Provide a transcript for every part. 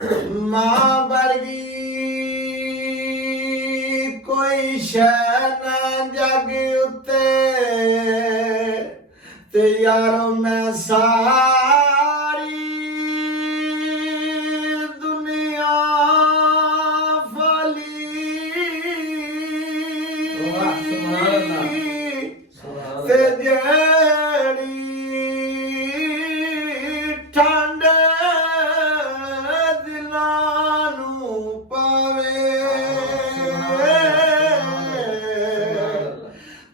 ਮਾਂ ਵਰਗੀ ਕੋਈ ਸ਼ੈ ਨਾ ਜਗ ਉੱਤੇ ਤੇ ਯਾਰੋ ਮੈਂ ਸਾਰੀ ਦੁਨੀਆ ਫਲੀ ਤੇ ਜਿਹੜੀ ਠੰਡ ਦਿਲਾਂ ਨੂੰ ਪਾਵੇ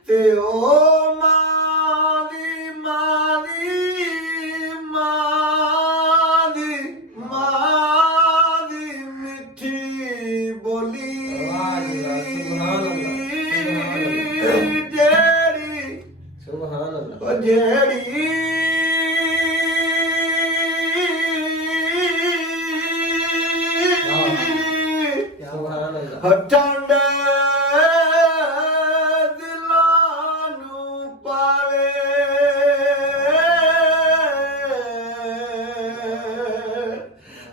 ਤੇ ਉਹ ਮਾਂ ਦੀ ਮਿੱਠੀ ਬੋਲੀ ਜਿਹੜੀ ਉਹ ਜਿਹੜੀ ਠੰਡ ਦਿਲਾਂ ਨੂੰ ਪਾਵੇ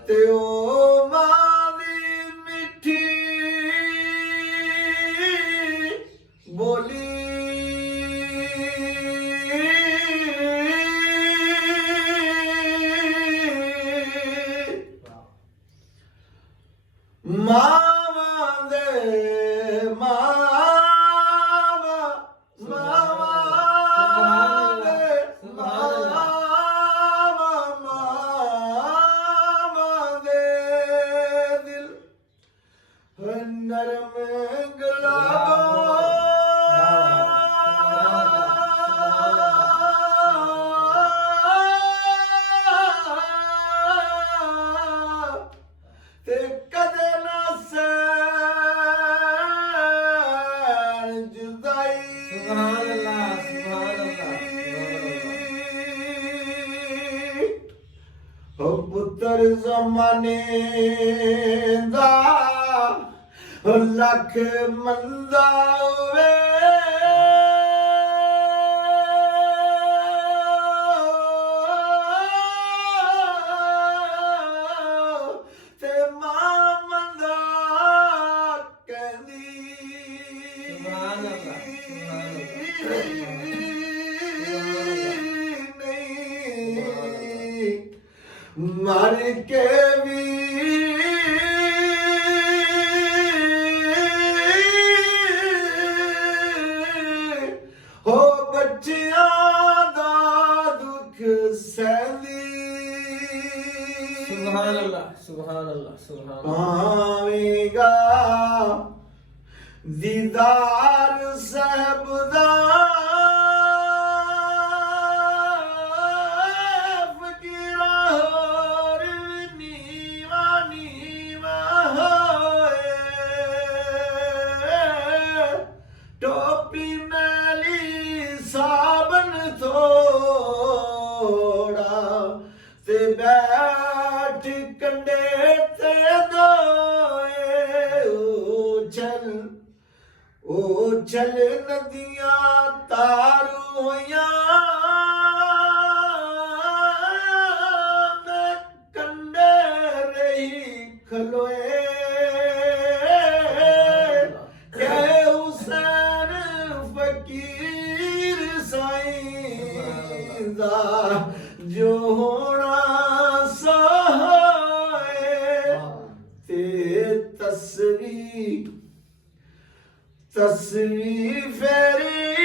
ਤੇ ਉਹ ਮਾਂ ਦੀ ਮਿੱਠੀ ਬੋਲੀ ਮਾਵਾਂ ਦੇ ਮਾਵਾਂ ਦੇ ਦਿਲ ਨਰਮ ਤੇ ਕਦੇ ਨਾ ਸਹਿਣ ਜੁਦਾਈ ਹੋ ਪੁੱਤਰ ਜ਼ਮਾਨੇ ਦਾ ਲੱਖ ਮੰਦਾ ਹੋਵੇ ਤੇ ਮਾਂ ਮੰਦਾ ਕਹਿੰਦੀ ਨਹੀਂ ਮਰ ਕੇ ਵੀ ਹੋ ਬੱਚਿਆਂ ਦਾ ਦੁੱਖ ਸਹਿੰਦੀ ਸੁਭਾਨ ਅੱਲਾਹ ਸੁਭਾਨ ਅੱਲਾਹ ਸੁਭਾਨ ਪਾਵੇਗਾ ਦੀਦਾਰ ਸਾਹਿਬ ਦਾ ਫਕੀਰਾਂ ਹੋਰ ਨੀਵਾ ਹੋਏ ਟੋਪੀ ਮੈਲੀ ਸਾਬਨ ਥੋੜਾ ਤੇ ਬੈਠ ਕੰਡੇ ਤੇ ਦੋਏ ਉਹ ਚਲ ਨਦੀਆਂ ਤਾਰੂ ਹੋਈਆਂ ਮੈਂ ਕੰਡੇ ਰਹੀ ਖਲੋਏ ਕਿ ਹੁਸੈਨ ਫਕੀਰ ਸਾਈਂ ਦਾ ਜੋ ਹੋਣਾ ਸੋਏ ਤੇ ਤਸਵੀਰ ਫੇਰੀ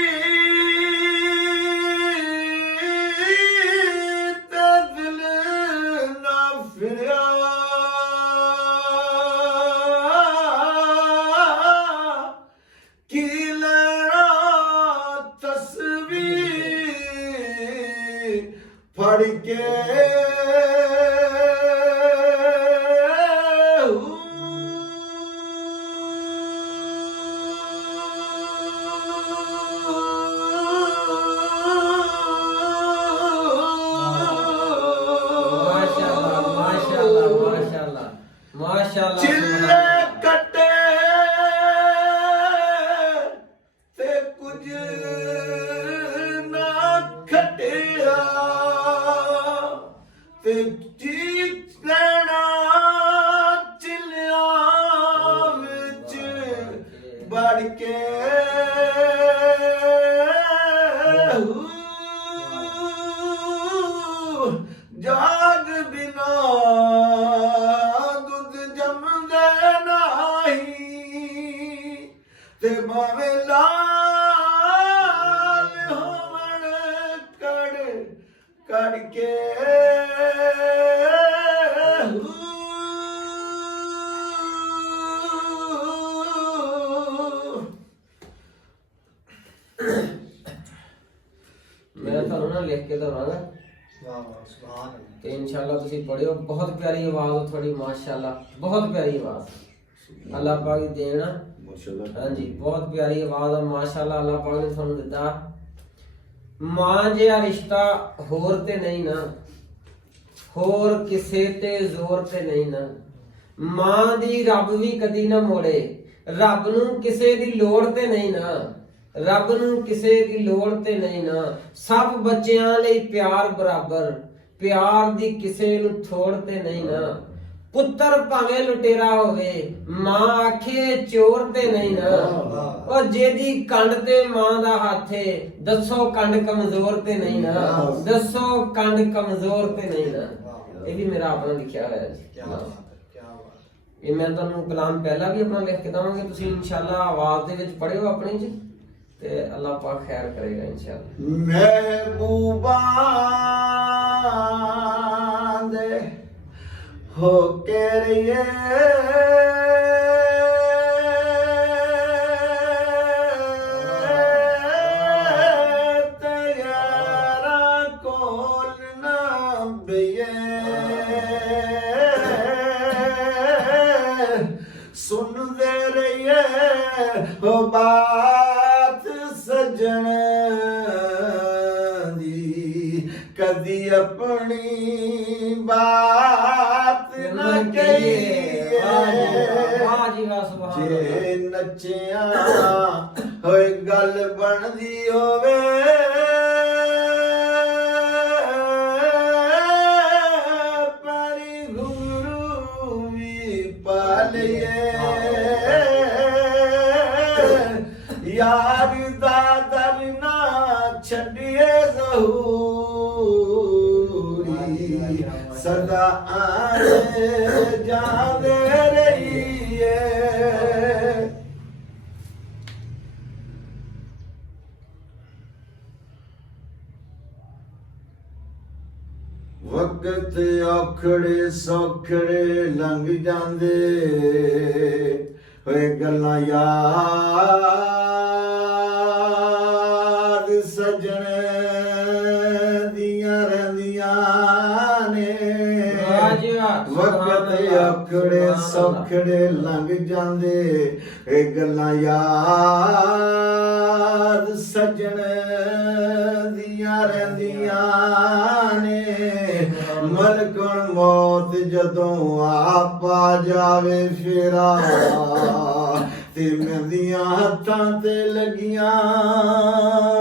ਤੇ ਦਿਲ ਨਾ ਫਿਰਿਆ ਕੀ ਲੈਣਾ ਤਸਵੀਰ ਫੜ ਕੇ ਮਾਸ਼ਾਅੱਲਾ ਚਿੱਲੇ ਕੱਟੇ ਤੇ ਕੁਝ ਨਾ ਖਟਿਆ ਤੇ ਚੀਤ ਲੈਣਾ ਕੜ ਕੇ ਜਾਗ ਬਿਨਾ ਦੁੱਧ ਜੰਮਦੇ ਨਹੀਂ ਤੇ ਭਾਵੇਂ ਲਾਲ ਹੋਵਣ ਕੜ ਕੇ मैं ਤੁਹਾਨੂੰ ਨਾ ਲਿਖ ਕੇ ਦਵਾਂਗਾ ਵਾਹ ਵਾਹ ਸੁਭਾਨ ਅੱਲਾਹ ਤੇ ਇਨਸ਼ਾਅੱਲਾ ਤੁਸੀਂ ਪੜਿਓ ਬਹੁਤ ਪਿਆਰੀ ਆਵਾਜ਼ ਹੈ ਤੁਹਾਡੀ ਮਾਸ਼ਾਅੱਲਾ ਬਹੁਤ ਪਿਆਰੀ ਆਵਾਜ਼ ਅੱਲਾਹ ਪਾਕ ਦੀ ਦੇਣ ਆ ਮਾਸ਼ਾਅੱਲਾ ਹਾਂਜੀ ਬਹੁਤ ਪਿਆਰੀ ਆਵਾਜ਼ ਆ ਮਾਸ਼ਾਅੱਲਾ ਅੱਲਾਹ ਪਾਕ ਨੇ ਤੁਹਾਨੂੰ ਦਿੱਤਾ ਮਾਂ ਜਿਹਾ ਰਿਸ਼ਤਾ ਹੋਰ ਤੇ ਨਹੀਂ ਨਾ ਹੋਰ ਕਿਸੇ ਤੇ ਜ਼ੋਰ ਤੇ ਨਹੀਂ ਨਾ ਮਾਂ ਦੀ ਰੱਬ ਵੀ ਕਦੀ ਨਾ ਮੋੜੇ ਰੱਬ ਨੂੰ ਕਿਸੇ ਦੀ ਲੋੜ ਤੇ ਨਹੀਂ ਨਾ ਰੱਬ ਨੂੰ ਕਿਸੇ ਦੀ ਲੋੜ ਤੇ ਨਹੀਂ ਨਾ ਸਭ ਬੱਚਿਆਂ ਲਈ ਪਿਆਰ ਬਰਾਬਰ ਪਿਆਰ ਦੀ ਕਿਸੇ ਨੂੰ ਥੋੜ ਤੇ ਨਹੀਂ ਨਾ ਪੁੱਤਰ ਭਾਵੇਂ ਲੁਟੇਰਾ ਹੋਵੇ ਮਾਂ ਆਖੇ ਚੋਰ ਤੇ ਨਹੀਂ ਨਾ ਉਹ ਜਿਹਦੀ ਕੰਡ ਤੇ ਮਾਂ ਦਾ ਹੱਥ ਏ ਦੱਸੋ ਕੰਡ ਕਮਜ਼ੋਰ ਤੇ ਨਹੀਂ ਨਾ ਦੱਸੋ ਕੰਡ ਕਮਜ਼ੋਰ ਤੇ ਨਹੀਂ ਨਾ ਇਹ ਵੀ ਮੇਰਾ ਆਪਣਾ ਲਿਖਿਆ ਹੋਇਆ ਜੀ ਕੀ ਬਾਤ ਹੈ ਕੀ ਬਾਤ ਇਹ ਮੈਂ ਤੁਹਾਨੂੰ ਕਲਾਮ ਪਹਿਲਾਂ ਵੀ ਆਪਣਾ ਲਿਖ ਕੇ ਦਵਾਂਗੇ ਤੁਸੀਂ ਇਨਸ਼ਾਅੱਲਾ ਆਵਾਜ਼ ਦੇ ਵਿੱਚ ਪੜਿਓ ਆਪਣੀ ਚ ਤੇ ਅੱਲਾਹ ਪਾਕ ਖੈਰ ਕਰੇਗਾ ਇਨਸ਼ਾਅੱਲਾ ਮਹਿਬੂਬਾਂ ਦੇ ਹੋ ਕੇ ਰਹੀਏ ਤੇਰਾ ਕੋਲ ਨਾ ਬਈਏ ਸੁਣਦੇ ਰਹੀਏ ਹੋ ਬਾਤ ਸਜਣ ਦੀ ਕਦੀ ਆਪਣੀ ਬਾਤ ਨਾ ਕਹੀਏ ਵਾਹ ਜੀ ਵਾਹ ਸੁਭਾਨ ਅੱਲਾਹ ਜੇ ਨੱਚਿਆ ਹੋਏ ਗੱਲ ਬਣਦੀ ਹੋਵੇ ਪਰੀ ਘੁੰਗਰੂ ਵੀ ਪਾ ਲਈਏ ਯਾਰ ਦਾ ਦਰ ਨਾ ਛੱਡੀਏ ਜ਼ਹੂਰੀ ਸਦਾ ਆਏ ਜਾਂਦੇ ਰਹੀਏ ਵਕਤ ਔਖੜੇ ਸੌਖੜੇ ਲੰਘ ਜਾਂਦੇ ਹੋਏ ਗੱਲਾਂ ਯਾਦ ਸਜਣ ਦੀਆਂ ਰਹਿੰਦੀਆਂ ਨੇ ਵਕਤ ਔਖੜੇ ਸੌਖੜੇ ਲੰਘ ਜਾਂਦੇ ਇਹ ਗੱਲਾਂ ਯਾਦ ਸਜਣ ਦੀਆਂ ਰਹਿੰਦੀਆਂ ਨੇ ਮਲਕਣ ਮੌਤ ਜਦੋਂ ਆਪ ਆ ਜਾਵੇ ਫੇਰਾ ਤੇ ਮਹਿੰਦੀਆਂ ਹੱਥਾਂ ਤੇ ਲੱਗੀਆਂ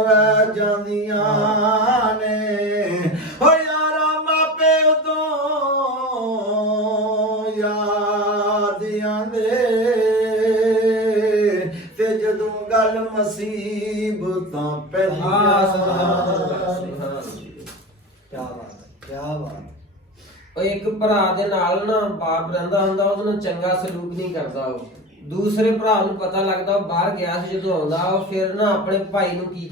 ਰਹਿ ਜਾਂਦੀਆਂ ਨੇ ਓ ਯਾਰਾ ਮਾਪੇ ਉਦੋਂ ਯਾਦ ਆਂਦੇ ਤੇ ਜਦੋਂ ਗੱਲ ਮੁਸੀਬਤਾਂ ਪੈਂਦੀਆਂ ਕੀ ਬਾਤ ਹੈ ਕੀ ਬਾਤ ਉਹ ਇੱਕ ਭਰਾ ਦੇ ਨਾਲ ਨਾ ਬਾਪ ਰਹਿੰਦਾ ਹੁੰਦਾ ਉਹਦੇ ਨਾਲ ਚੰਗਾ ਸਲੂਕ ਨਹੀਂ ਕਰਦਾ ਉਹ ਦੂਸਰੇ ਭਰਾ ਨੂੰ ਪਤਾ ਲੱਗਦਾ ਉਹ ਬਾਹਰ ਗਿਆ ਸੀ ਜਦੋਂ ਆਉਂਦਾ ਉਹ ਫਿਰ ਨਾ ਆਪਣੇ ਭਾਈ ਨੂੰ ਕੀ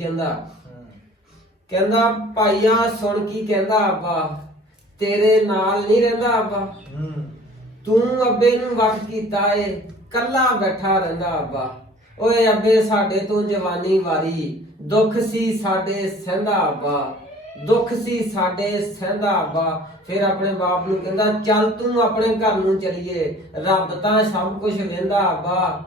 ਕਹਿੰਦਾ ਭਾਈਆ ਸੁਣ ਕੀ ਕਹਿੰਦਾ ਆਬਾ ਤੇਰੇ ਨਾਲ ਨਹੀਂ ਰਹਿੰਦਾ ਆਬਾ ਤੂੰ ਅੱਬੇ ਨੂੰ ਵਕਤ ਕੀਤਾ ਏ ਕੱਲਾ ਬੈਠਾ ਰਹਿੰਦਾ ਆਬਾ ਓਏ ਅੱਬੇ ਸਾਡੇ ਤੋਂ ਜਵਾਨੀ ਵਾਰੀ ਦੁੱਖ ਸੀ ਸਾਡੇ ਸਹਿੰਦਾ ਆਬਾ ਦੁੱਖ ਸੀ ਸਾਡੇ ਸਹਿੰਦਾ ਆਬਾ ਫਿਰ ਆਪਣੇ ਬਾਪ ਨੂੰ ਕਹਿੰਦਾ ਚੱਲ ਤੂੰ ਆਪਣੇ ਘਰ ਨੂੰ ਚਲੀਏ ਰੱਬ ਤਾਂ ਸਭ ਕੁਝ ਵੇਂਦਾ ਆਬਾ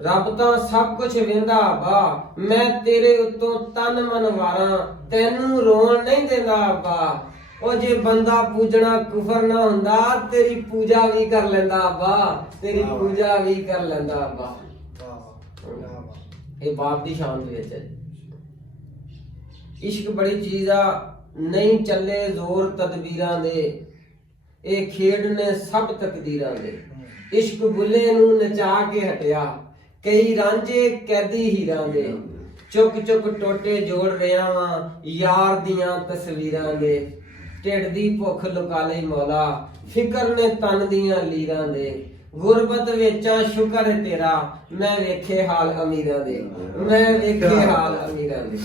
ਰੱਬ ਤਾਂ ਸਭ ਕੁਝ ਵੇਂਦਾ ਆਬਾ ਮੈਂ ਤੇਰੇ ਉੱਤੋਂ ਤਨ ਮਨ ਵਾਰਾਂ ਤੈਨੂੰ ਰੋਣ ਨਹੀਂ ਦਿੰਦਾ ਆਬਾ ਉਹ ਜੇ ਬੰਦਾ ਪੂਜਣਾ ਕੁਫਰ ਨਾ ਹੁੰਦਾ ਤੇਰੀ ਪੂਜਾ ਵੀ ਕਰ ਲੈਂਦਾ ਆਬਾ ਤੇਰੀ ਪੂਜਾ ਵੀ ਕਰ ਲੈਂਦਾ ਆਬਾ ਇਹ ਬਾਪ ਦੀ ਸ਼ਾਨ ਦੇ ਵਿੱਚ ਹੈ ਇਸ਼ਕ ਬੜੀ ਚੀਜ਼ ਆ ਨਹੀਂ ਚੱਲੇ ਜ਼ੋਰ ਤਦਬੀਰਾਂ ਦੇ ਇਹ ਖੇਡ ਨੇ ਸਭ ਤਕਦੀਰਾਂ ਦੇ ਇਸ਼ਕ ਬੁੱਲੇ ਨੂੰ ਨਚਾ ਕੇ ਹਟਿਆ ਕਈ ਰਾਂਝੇ ਕੈਦੀ ਹੀਰਾਂ ਦੇ, ਚੁੱਕ ਚੁੱਕ ਟੋਟੇ ਜੋੜ ਰਿਹਾ ਵਾਂ ਯਾਰ ਦੀਆਂ ਤਸਵੀਰਾਂ ਦੇ। ਢਿੱਡ ਦੀ ਭੁੱਖ ਲੁਕਾ ਲਈ ਮੌਲਾ, ਫਿਕਰ ਨੇ ਤਨ ਦੀਆਂ ਲੀਰਾਂ ਦੇ। ਗੁਰਬਤ ਵਿੱਚਾਂ ਸ਼ੁਕਰ ਹੈ ਤੇਰਾ, ਮੈਂ ਵੇਖੇ ਹਾਲ ਅਮੀਰਾਂ ਦੇ, ਮੈਂ ਵੇਖੇ ਹਾਲ ਅਮੀਰਾਂ ਦੇ।